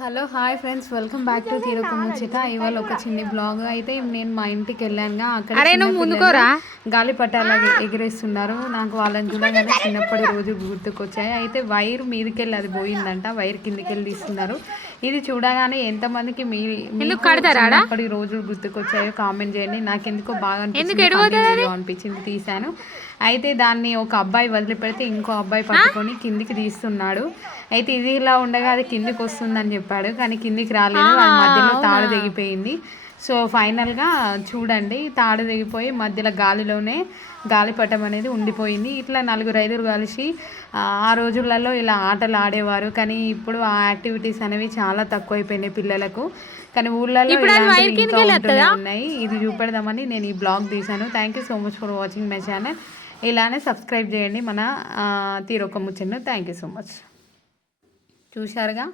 Hello hi friends. Welcome back to తీరొక ముచ్చట. ఇవాళ ఒక చిన్న బ్లాగ్ అయితే నేను మా ఇంటికి వెళ్ళానుగా. అక్కడ గాలిపటాలు అవి ఎగిరేస్తున్నారు. నాకు వాళ్ళని చూడగానే చిన్నప్పటి రోజు గుర్తుకొచ్చాయి. అయితే వైర్ మీదకి వెళ్ళి అది పోయిందంట. వైర్ కిందికి వెళ్ళి తీస్తున్నారు. ఇది చూడగానే ఎంతమందికి మీ మీకు కడతారా ఆడ? చిన్నప్పటి రోజులు గుర్తుకొచ్చాయో కామెంట్ చేయండి. నాకు ఎందుకో బాగా అనిపించింది అనిపించింది తీశాను. అయితే దాన్ని ఒక అబ్బాయి వదిలిపెడితే ఇంకో అబ్బాయి పట్టుకొని కిందికి తీస్తున్నాడు. అయితే ఇది ఇలా ఉండగా అది కిందికి వస్తుందని చెప్పాడు. కానీ కిందికి రాలేదు. మధ్యలో తాడు తెగిపోయింది. సో ఫైనల్గా చూడండి తాడు తెగిపోయి మధ్యలో గాలిలోనే గాలిపటం అనేది ఉండిపోయింది. ఇట్లా నలుగురు ఐదుగురు కలిసి ఆ, రోజులలో ఇలా ఆటలు ఆడేవారు. కానీ ఇప్పుడు ఆ యాక్టివిటీస్ అనేవి చాలా తక్కువైపోయినాయి పిల్లలకు. కానీ ఊళ్ళలో ఉన్నాయి. ఇది చూపెడదామని నేను ఈ బ్లాగ్ తీశాను. Thank you so much for watching my channel ఇలానే సబ్స్క్రైబ్ చేయండి మన ఆ, తీరొక ముచ్చను థ్యాంక్ యూ సో మచ్ చూశారుగా?